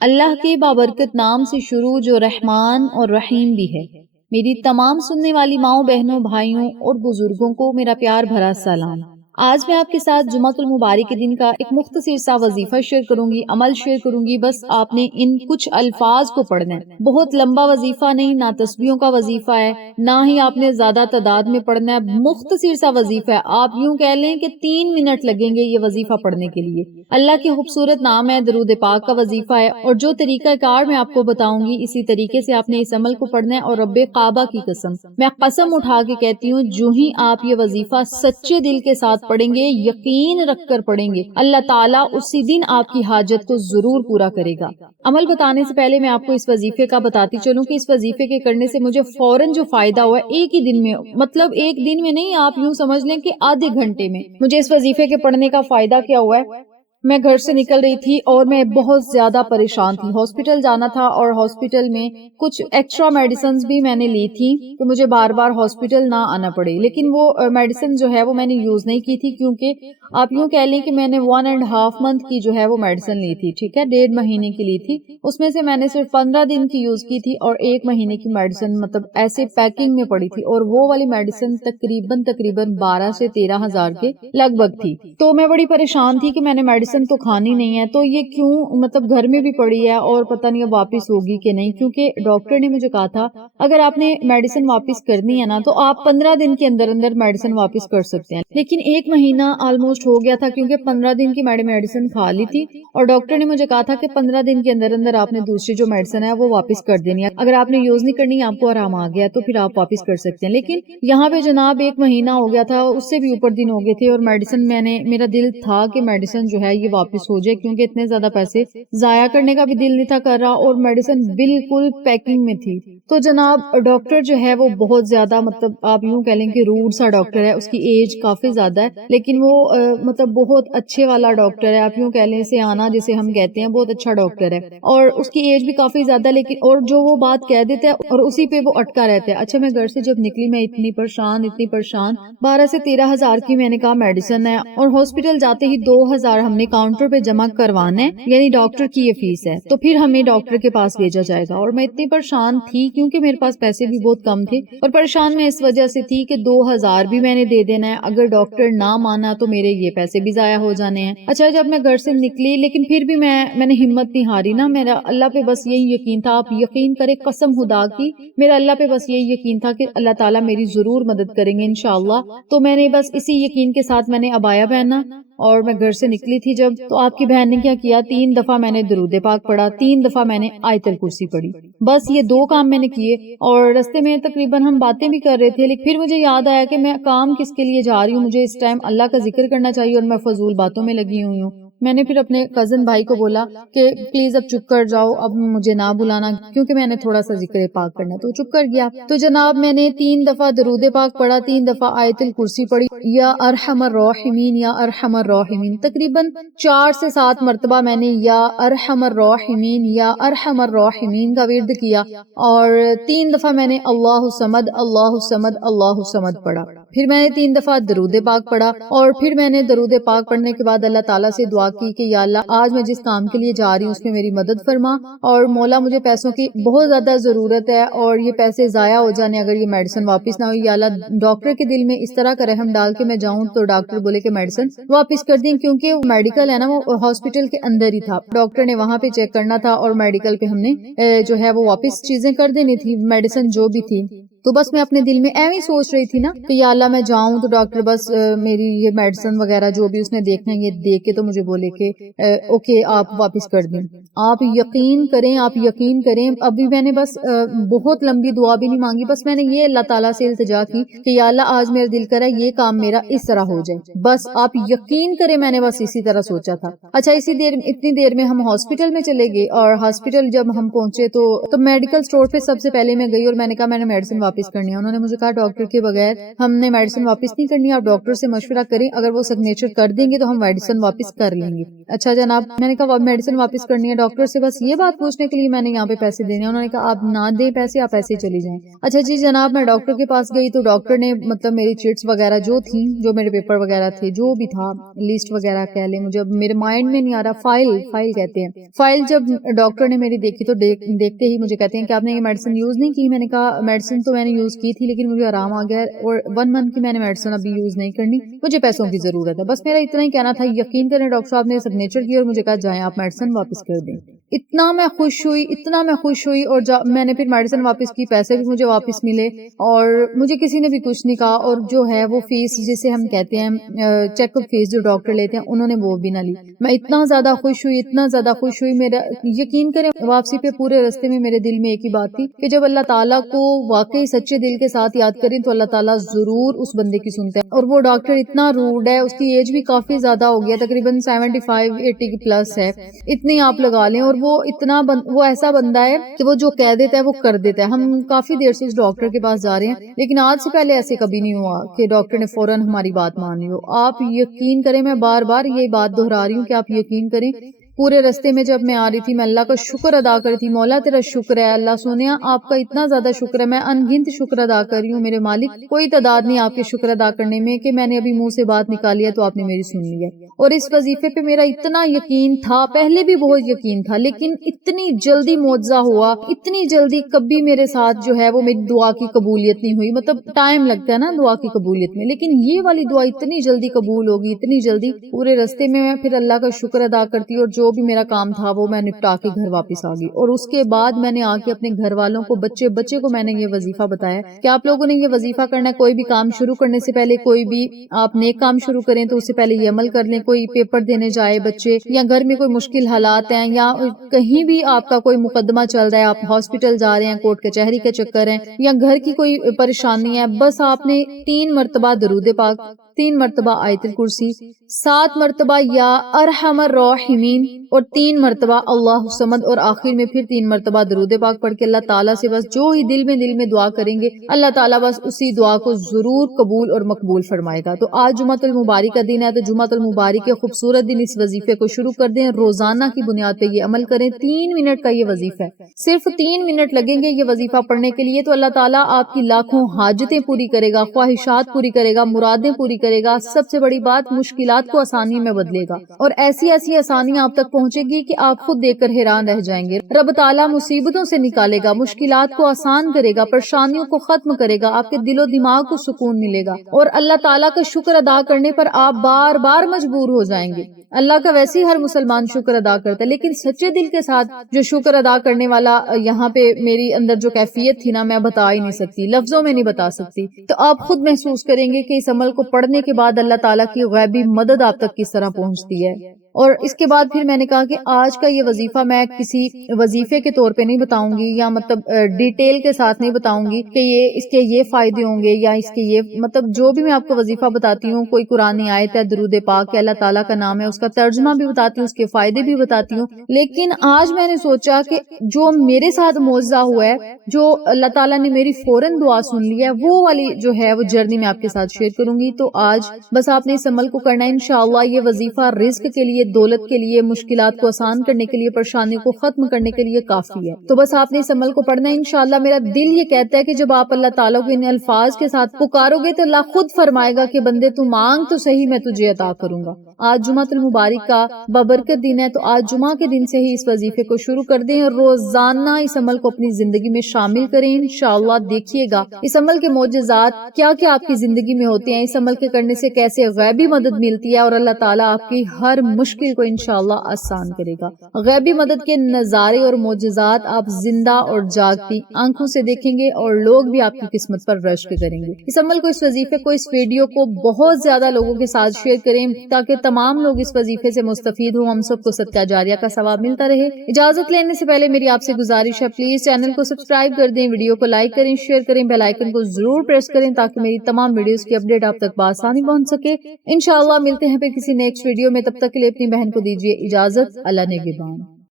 اللہ کے بابرکت نام سے شروع جو رحمان اور رحیم بھی ہے۔ میری تمام سننے والی ماؤں، بہنوں، بھائیوں اور بزرگوں کو میرا پیار بھرا سلام۔ آج میں آپ کے ساتھ جمعۃ المبارک کے دن کا ایک مختصر سا وظیفہ شیئر کروں گی، عمل شیئر کروں گی۔ بس آپ نے ان کچھ الفاظ کو پڑھنا ہے۔ بہت لمبا وظیفہ نہیں، نہ تسبیحوں کا وظیفہ ہے، نہ ہی آپ نے زیادہ تعداد میں پڑھنا ہے۔ مختصر سا وظیفہ ہے، آپ یوں کہہ لیں کہ 3 منٹ لگیں گے یہ وظیفہ پڑھنے کے لیے۔ اللہ کے خوبصورت نام ہے، درود پاک کا وظیفہ ہے، اور جو طریقہ کار میں آپ کو بتاؤں گی اسی طریقے سے آپ نے اس عمل کو پڑھنا ہے۔ اور رب کعبہ کی قسم، میں قسم اٹھا کے کہتی ہوں، جو ہی آپ یہ وظیفہ سچے دل کے ساتھ پڑھیں گے، یقین رکھ کر پڑھیں گے، اللہ تعالیٰ اسی دن آپ کی حاجت کو ضرور پورا کرے گا۔ عمل بتانے سے پہلے میں آپ کو اس وظیفے کا بتاتی چلوں کہ اس وظیفے کے کرنے سے مجھے فوراً جو فائدہ ہوا ہے، ایک ہی دن میں، مطلب ایک دن میں نہیں، آپ یوں سمجھ لیں کہ آدھے گھنٹے میں مجھے اس وظیفے کے پڑھنے کا فائدہ کیا ہوا ہے۔ میں گھر سے نکل رہی تھی اور میں بہت زیادہ پریشان تھی، ہاسپٹل جانا تھا، اور ہاسپٹل میں کچھ ایکسٹرا میڈیسنز بھی میں نے لی تھی کہ مجھے بار بار ہاسپٹل نہ آنا پڑے، لیکن وہ میڈیسن جو ہے وہ میں نے یوز نہیں کی تھی، کیونکہ آپ یوں کہہ لیں کہ میں نے 1.5 منتھ کی جو ہے وہ میڈیسن لی تھی، ٹھیک ہے، 1.5 مہینے کی لی تھی۔ اس میں سے میں نے صرف 15 دن کی یوز کی تھی، اور 1 مہینے کی میڈیسن مطلب ایسے پیکنگ میں پڑی تھی، اور وہ والی میڈیسن تقریباً 12 سے 13 ہزار کے لگ بھگ تھی۔ تو میں بڑی پریشان تھی کہ میں نے میڈیسن تو کھانی نہیں ہے، تو یہ کیوں مطلب گھر میں بھی پڑی ہے اور پتہ نہیں اب واپس ہوگی کہ نہیں، کیونکہ ڈاکٹر نے مجھے کہا تھا اگر آپ نے میڈیسن واپس کرنی ہے نا تو آپ 15 دن کے اندر اندر میڈیسن واپس کر سکتے ہیں، لیکن 1 مہینہ آلموسٹ ہو گیا تھا، کیونکہ 15 دن کی میڈیسن کھا لی تھی، اور ڈاکٹر نے مجھے کہا تھا کہ 15 دن کے اندر اندر آپ نے دوسری جو میڈیسن ہے وہ واپس کر دینی ہے، اگر آپ نے یوز نہیں کرنی، آپ کو آرام آ گیا تو پھر آپ واپس کر سکتے ہیں۔ لیکن یہاں پہ جناب 1 مہینہ ہو گیا تھا، اس سے بھی اوپر دن ہو گئے تھے، اور میڈیسن میرا دل تھا کہ میڈیسن جو ہے یہ واپس ہو جائے، کیونکہ اتنے زیادہ پیسے ضائع کرنے کا بھی دل نہیں تھا کر رہا، اور میڈیسن بالکل پیکنگ میں تھی۔ تو جناب ڈاکٹر جو ہے وہ بہت زیادہ مطلب آپ یوں کہہ لیں کہ روڈ سا ڈاکٹر ہے، اس کی ایج کافی زیادہ ہے، لیکن وہ مطلب بہت اچھے والا ڈاکٹر ہے، آپ یوں کہہ لیں سیانا جسے ہم کہتے ہیں، بہت اچھا ڈاکٹر ہے، اور اس کی ایج بھی کافی زیادہ ہے، لیکن اور جو وہ بات کہہ دیتا ہے اور اسی پہ وہ اٹکا رہتا ہے۔ اچھا، میں گھر سے جب نکلی میں اتنی پریشان 12 سے 13 ہزار کی میں نے کہا میڈیسن ہے، اور ہاسپٹل جاتے ہی 2,000 ہم نے کاؤنٹر پہ جمع کروانا ہے، یعنی ڈاکٹر کی یہ فیس ہے، تو پھر ہمیں ڈاکٹر کے پاس بھیجا جائے گا۔ اور میں اتنی پریشان تھی کیونکہ میرے پاس پیسے بھی بہت کم تھے، اور پریشان میں اس وجہ سے تھی کہ 2,000 بھی میں نے دے دینا ہے، اگر ڈاکٹر نہ مانا تو میرے یہ پیسے بھی ضائع ہو جانے ہیں۔ اچھا، جب میں گھر سے نکلی، لیکن پھر بھی میں نے ہمت نہیں ہاری نا، میرا اللہ پہ بس یہی یقین تھا، آپ یقین کریں قسم خدا کی، میرا اللہ پہ بس یہی یقین تھا کہ اللہ تعالیٰ میری ضرور مدد کریں گے انشاءاللہ۔ تو میں نے بس اسی یقین کے ساتھ میں نے عبایا پہنا، اور میں گھر سے نکلی تھی جب، تو آپ کی بہن نے کیا کیا، 3 دفعہ میں نے درود پاک پڑھا، 3 دفعہ میں نے آیت الکرسی پڑھی، بس یہ 2 کام میں نے کیے۔ اور رستے میں تقریباً ہم باتیں بھی کر رہے تھے، لیکن پھر مجھے یاد آیا کہ میں کام کس کے لیے جا رہی ہوں، مجھے اس ٹائم اللہ کا ذکر کرنا چاہیے، اور میں فضول باتوں میں لگی ہوئی ہوں۔ میں نے پھر اپنے کزن بھائی کو بولا کہ پلیز اب چپ کر جاؤ، اب مجھے نہ بلانا، کیونکہ میں نے تھوڑا سا ذکر پاک کرنا، تو چپ کر گیا۔ تو جناب میں نے 3 دفعہ درود پاک پڑھا، 3 دفعہ آیت الکرسی پڑھی، یا ارحم الراحمین یا ارحم الراحمین، تقریباً 4 سے 7 مرتبہ میں نے یا ارحم الراحمین یا ارحم الراحمین کا ورد کیا، اور 3 دفعہ میں نے اللہ صمد اللہ صمد اللہ صمد پڑھا، پھر میں نے 3 دفعہ درود پاک پڑھا، اور پھر میں نے درود پاک پڑھنے کے بعد اللہ تعالیٰ سے دعا کی کہ یا اللہ، آج میں جس کام کے لیے جا رہی ہوں اس میں میری مدد فرما، اور مولا مجھے پیسوں کی بہت زیادہ ضرورت ہے، اور یہ پیسے ضائع ہو جانے اگر یہ میڈیسن واپس نہ ہوئی، یا اللہ ڈاکٹر کے دل میں اس طرح کا رحم ڈال کے میں جاؤں تو ڈاکٹر بولے کہ میڈیسن واپس کر دیں، کیونکہ میڈیکل ہے نا وہ ہاسپٹل کے اندر ہی تھا، ڈاکٹر نے وہاں پہ چیک کرنا تھا، اور میڈیکل پہ ہم نے جو ہے وہ واپس چیزیں کر دینی تھی، میڈیسن جو بھی تھی۔ تو بس میں اپنے دل میں ایویں سوچ رہی تھی نا کہ یا اللہ میں جاؤں تو ڈاکٹر بس میری یہ میڈیسن وغیرہ جو بھی اس نے دیکھنا ہے یہ دیکھ کے تو مجھے بولے کہ اوکے آپ واپس کر دیں۔ آپ یقین کریں ابھی میں نے بس بہت لمبی دعا بھی نہیں مانگی، بس میں نے یہ اللہ تعالیٰ سے التجا کی کہ یا اللہ آج میرا دل کرا یہ کام میرا اس طرح ہو جائے، بس آپ یقین کریں میں نے بس اسی طرح سوچا تھا۔ اچھا، اتنی دیر میں ہم ہاسپٹل میں چلے گئے، اور ہاسپٹل جب ہم پہنچے تو میڈیکل سٹور پہ سب سے پہلے میں گئی، اور میں نے کہا میں نے میڈیسن واپس کرنی ہے. انہوں نے مجھے کہا ڈاکٹر کے بغیر ہم نے میڈیسن واپس نہیں کرنی, آپ ڈاکٹر سے مشورہ کریں, اگر وہ سگنیچر کر دیں گے تو ہم میڈیسن واپس کر لیں گے. اچھا جناب, میں نے کہا میڈیسن واپس کرنی ہے ڈاکٹر سے, بس یہ بات پوچھنے کے لیے میں نے یہاں پہ پیسے دینے. انہوں نے کہا آپ نہ دیں پیسے, آپ ایسے چلی جائیں. اچھا جی جناب, میں ڈاکٹر کے پاس گئی تو ڈاکٹر نے مطلب میری چٹس وغیرہ جو تھیں, جو میرے پیپر وغیرہ تھے, جو بھی تھا لسٹ وغیرہ کہہ لیں, مجھے میرے مائنڈ میں نہیں آ رہا, فائل کہتے ہیں. فائل جب ڈاکٹر نے میری دیکھی تو دیکھتے ہی مجھے کہتے ہیں کہ آپ نے یہ میڈیسن یوز نہیں کی. میں نے کہا میڈیسن تو میں نے یوز کی تھی لیکن مجھے آرام آ گیا اور 1 منتھ کی میں نے میڈیسن ابھی یوز نہیں کرنی, مجھے پیسوں کی ضرورت ہے. بس میرا اتنا ہی کہنا تھا. یقین کریں ڈاکٹر صاحب نے سگنیچر کی اور مجھے کہا جائیں آپ میڈیسن واپس کر دیں. اتنا میں خوش ہوئی اور میں نے پھر میڈیسن واپس کی, پیسے بھی مجھے واپس ملے اور مجھے کسی نے بھی کچھ نہیں کہا. اور جو ہے وہ فیس جسے ہم کہتے ہیں چیک اپ فیس جو ڈاکٹر لیتے ہیں, انہوں نے وہ بھی نہ لی. میں اتنا زیادہ خوش ہوئی. میرا یقین کریں واپسی پہ پورے راستے میں میرے دل میں ایک ہی بات تھی کہ جب اللہ تعالیٰ کو واقعی سچے دل کے ساتھ یاد کریں تو اللہ تعالیٰ ضرور اس بندے کی سنتا ہے. اور وہ ڈاکٹر اتنا روڈ ہے, اس کی ایج بھی کافی زیادہ ہو گیا, تقریباً 75-80 کی پلس ہے, اتنی آپ لگا لیں. اور وہ ایسا بندہ ہے کہ وہ جو کہہ دیتا ہے وہ کر دیتا ہے. ہم کافی دیر سے اس ڈاکٹر کے پاس جا رہے ہیں لیکن آج سے پہلے ایسے کبھی نہیں ہوا کہ ڈاکٹر نے فوراً ہماری بات مان لی ہو. آپ یقین کریں, میں بار بار یہ بات دہرا رہی ہوں کہ آپ یقین کریں, پورے رستے میں جب میں آ رہی تھی میں اللہ کا شکر ادا کر رہی تھی. مولا تیرا شکر ہے, اللہ سونیا آپ کا اتنا زیادہ شکر ہے, میں انگنت شکر ادا کر رہی ہوں میرے مالک, کوئی تعداد نہیں آپ کے شکر ادا کرنے میں کہ میں نے ابھی منہ سے بات نکالی ہے تو آپ نے میری سن لی ہے. اور اس وظیفے پہ میرا اتنا یقین تھا, پہلے بھی بہت یقین تھا, لیکن اتنی جلدی معجزہ ہوا, اتنی جلدی کبھی میرے ساتھ جو ہے وہ میری دعا کی قبولیت نہیں ہوئی. مطلب ٹائم لگتا ہے نا دعا کی قبولیت میں, لیکن یہ والی دعا اتنی جلدی قبول ہوگی, اتنی جلدی. پورے راستے میں پھر اللہ کا شکر ادا کرتی اور جو بھی میرا کام تھا وہ میں نپٹا کے گھر واپس آ گئی. اور اس کے بعد میں نے آ کے اپنے گھر والوں کو, بچے کو میں نے یہ وظیفہ بتایا کہ آپ لوگوں نے یہ وظیفہ کرنا ہے. کوئی بھی کام شروع کرنے سے پہلے, کوئی بھی آپ نیک کام شروع کریں تو اس سے پہلے یہ عمل کر لیں. کوئی پیپر دینے جائے بچے, یا گھر میں کوئی مشکل حالات ہیں, یا کہیں بھی آپ کا کوئی مقدمہ چل رہا ہے, آپ ہاسپٹل جا رہے ہیں, کورٹ کچہری کے چکر ہیں, یا گھر کی کوئی پریشانی ہے, بس آپ نے 3 مرتبہ درود پاک, 3 مرتبہ آیت الکرسی, 7 مرتبہ یا ارحم الراحمین اور 3 مرتبہ اللہ صمد, اور آخر میں پھر 3 مرتبہ درود پاک پڑھ کے اللہ تعالیٰ سے بس جو ہی دل میں دعا کریں گے اللہ تعالیٰ بس اسی دعا کو ضرور قبول اور مقبول فرمائے گا. تو آج جمعۃ المبارک کا دن ہے, تو جمعۃ المبارک کے خوبصورت دن اس وظیفے کو شروع کر دیں. روزانہ کی بنیاد پہ یہ عمل کریں. 3 منٹ کا یہ وظیفہ ہے, صرف 3 منٹ لگیں گے یہ وظیفہ پڑھنے کے لیے. تو اللہ تعالیٰ آپ کی لاکھوں حاجتیں پوری کرے گا, خواہشات پوری کرے گا, مرادیں پوری کرے گا. سب سے بڑی بات, مشکلات کو آسانی میں بدلے گا, اور ایسی آسانیاں آپ تک پہنچے گی کہ آپ خود دیکھ کر حیران رہ جائیں گے. رب تعالیٰ مصیبتوں سے نکالے گا, مشکلات کو آسان کرے گا, پریشانیوں کو ختم کرے گا, آپ کے دل و دماغ کو سکون ملے گا, اور اللہ تعالیٰ کا شکر ادا کرنے پر آپ بار بار مجبور ہو جائیں گے. اللہ کا ویسے ہی ہر مسلمان شکر ادا کرتا ہے, لیکن سچے دل کے ساتھ جو شکر ادا کرنے والا, یہاں پہ میری اندر جو کیفیت تھی نا, میں بتا ہی نہیں سکتی, لفظوں میں نہیں بتا سکتی. تو آپ خود محسوس کریں گے کہ اس عمل کو پڑھنے کے بعد اللہ تعالیٰ کی غیبی مدد آپ تک کس طرح پہنچتی ہے. اور اس کے بعد پھر میں نے کہا کہ آج کا یہ وظیفہ میں کسی وظیفے کے طور پہ نہیں بتاؤں گی, یا مطلب ڈیٹیل کے ساتھ نہیں بتاؤں گی کہ اس کے یہ فائدے ہوں گے, یا اس کے یہ مطلب جو بھی میں آپ کو وظیفہ بتاتی ہوں, کوئی قرآنی آیت ہے, درود پاک ہے, اللہ تعالیٰ کا نام ہے, اس کا ترجمہ بھی بتاتی ہوں, اس کے فائدے بھی بتاتی ہوں. لیکن آج میں نے سوچا کہ جو میرے ساتھ معجزہ ہوا ہے, جو اللہ تعالیٰ نے میری فوراً دعا سن لی ہے, وہ والی جو ہے وہ جرنی میں آپ کے ساتھ شیئر کروں گی. تو آج بس آپ نے اس عمل کو کرنا ہے. انشاءاللہ یہ وظیفہ رزق کے لیے, دولت کے لیے, مشکلات کو آسان کرنے کے لیے, پریشانیوں کو ختم کرنے کے لیے کافی ہے. تو بس آپ نے اس عمل کو پڑھنا ہے. انشاءاللہ میرا دل یہ کہتا ہے کہ جب آپ اللہ تعالیٰ کو ان الفاظ کے ساتھ پکارو گے تو اللہ خود فرمائے گا کہ بندے تو مانگ تو صحیح, میں تجھے عطا کروں گا. آج جمعۃ المبارک کا بابرکت دن ہے, تو آج جمعہ کے دن سے ہی اس وظیفے کو شروع کر دیں, اور روزانہ اس عمل کو اپنی زندگی میں شامل کریں. انشاءاللہ دیکھیے گا اس عمل کے معجزات کیا کیا آپ کی زندگی میں ہوتے ہیں, اس عمل کے کرنے سے کیسے غیبی مدد ملتی ہے, اور اللہ تعالیٰ آپ کی ہر مشکل کو انشاءاللہ آسان کرے گا. غیبی مدد کے نظارے اور معجزات آپ زندہ اور جاگتی آنکھوں سے دیکھیں گے, اور لوگ بھی آپ کی قسمت پر رشک کریں گے. اس عمل کو, اس وظیفے کو, اس ویڈیو کو بہت زیادہ لوگوں کے ساتھ شیئر کریں تاکہ تمام لوگ اس وظیفے سے مستفید ہوں, ہم سب کو صدقہ جاریہ کا ثواب ملتا رہے. اجازت لینے سے پہلے میری آپ سے گزارش ہے, پلیز چینل کو سبسکرائب کر دیں, ویڈیو کو لائک کریں, شیئر کریں, بیل آئیکن کو ضرور پریس کریں تاکہ میری تمام ویڈیوز کی اپڈیٹ آپ تک بآسانی پہنچ سکے. انشاءاللہ ملتے ہیں پھر کسی نیکسٹ ویڈیو میں, تب تک کے لیے اپنی بہن کو دیجیے اجازت. اللہ نگہبان.